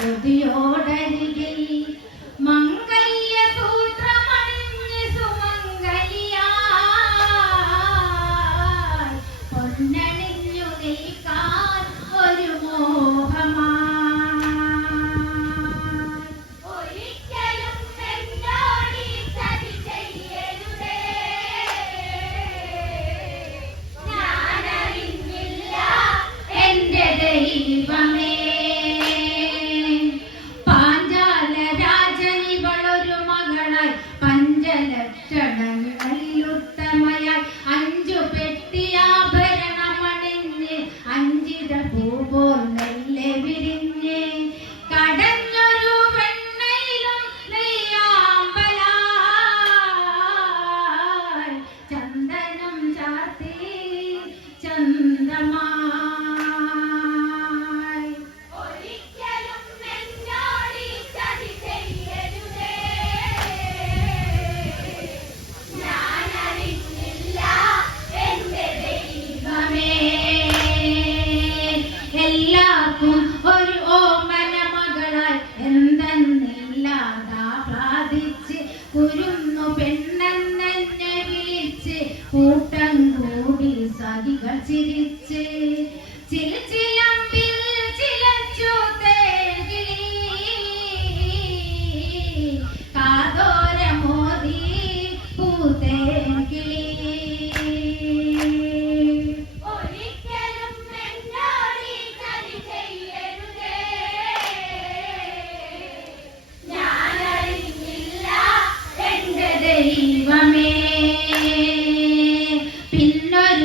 കൊതിയോടരികിൽ. മംഗല്യ പൊന്നണിഞ്ഞു പിന്നൊരു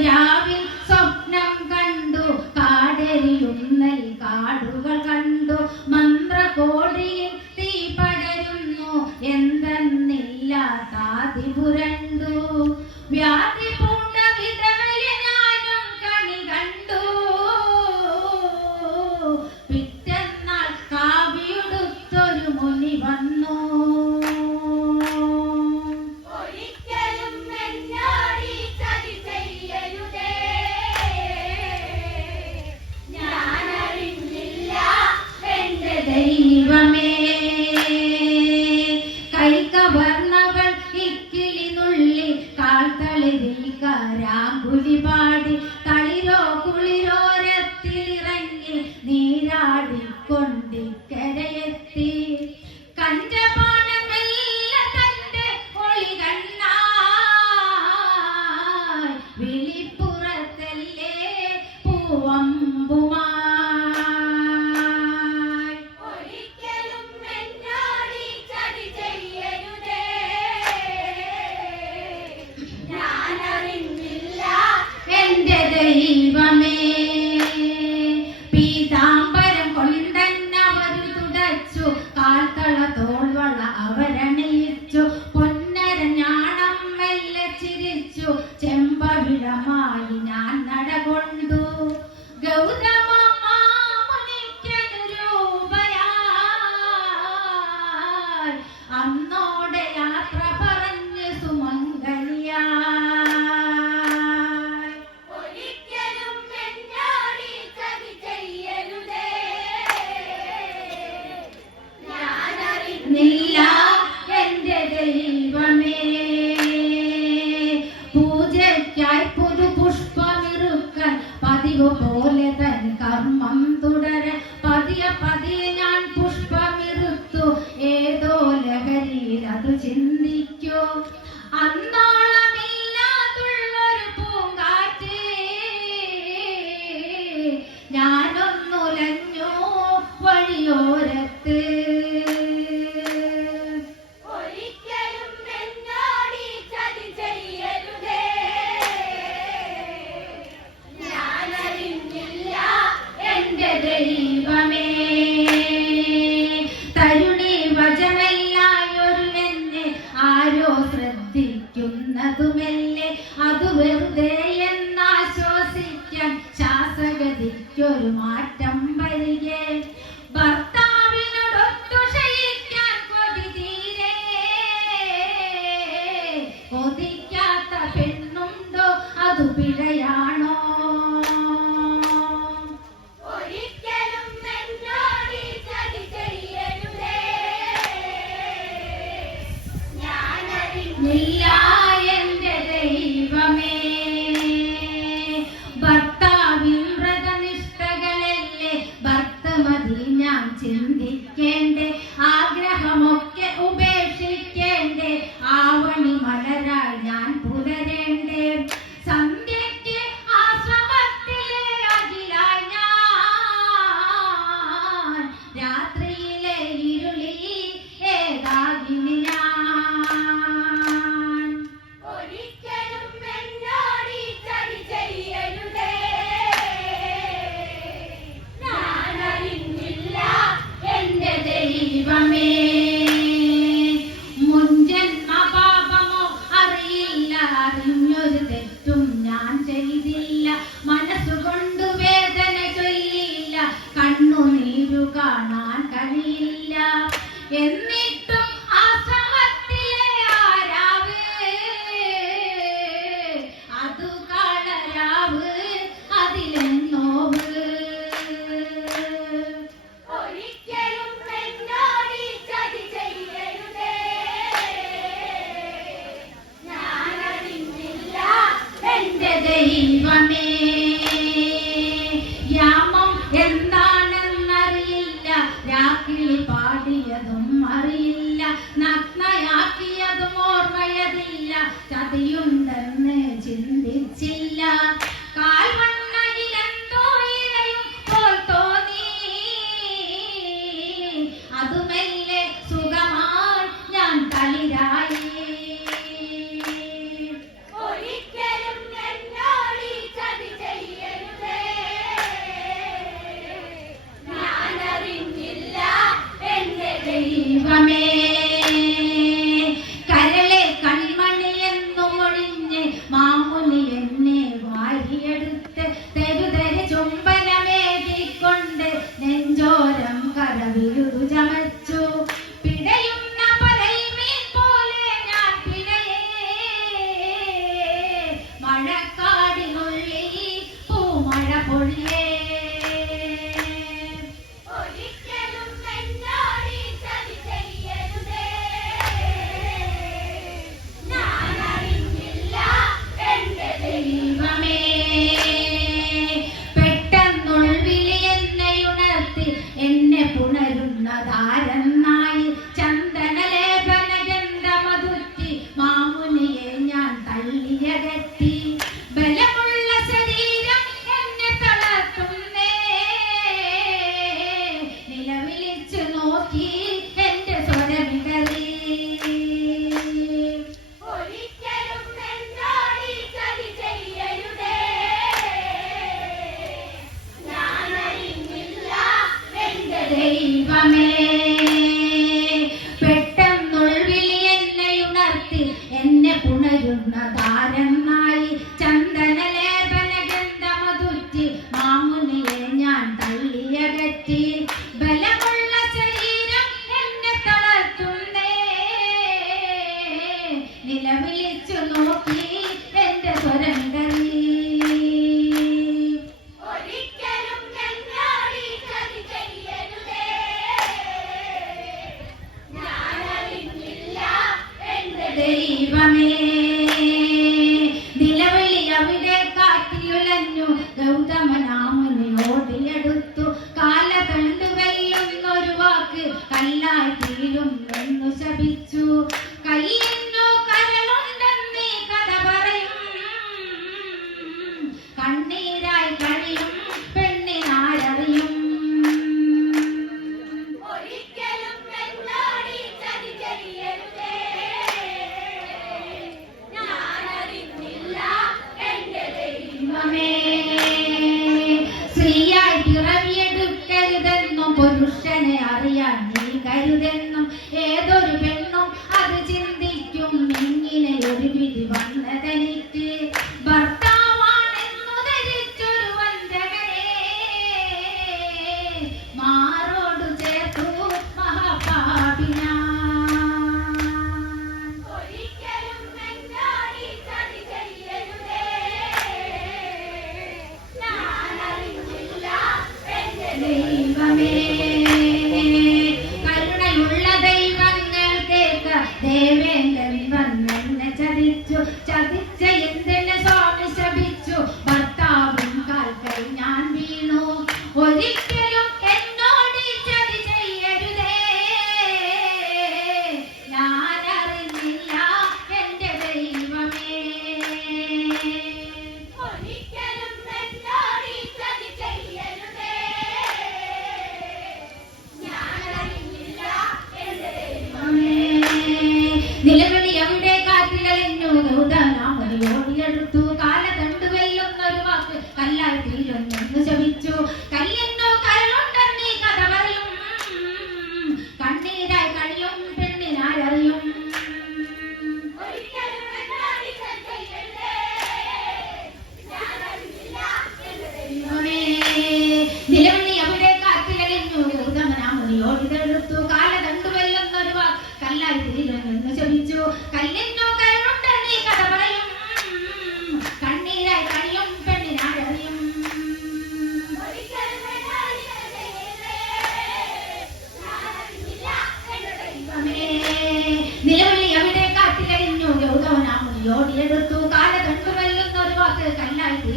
രാവിൽ Virgin താരന്നായി ചന്ദന ലേപന ഗന്ധമതുറ്റി മാമുനിയെ ഞാൻ തള്ളിയകറ്റി. ബലമുള്ള ശരീരം എന്നെ തളർത്തുന്നേ. നിലവിളിച്ചു നോക്കി എന്റെ സ്വരങ്കറി ദൈവമേ.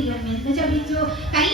തിരുവെന്ന് ജപിച്ചു കൈ